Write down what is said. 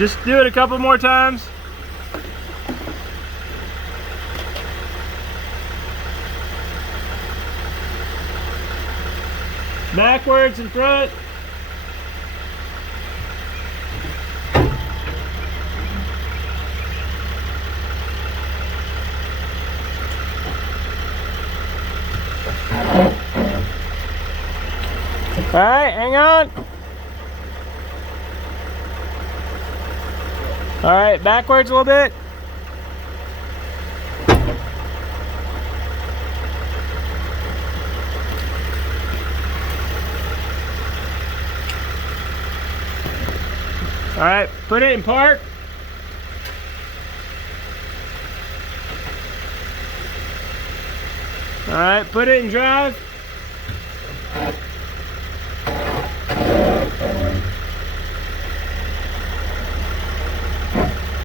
Just do it a couple more times. Backwards and front. All right, hang on. All right, backwards a little bit. All right, put it in park. All right, put it in drive.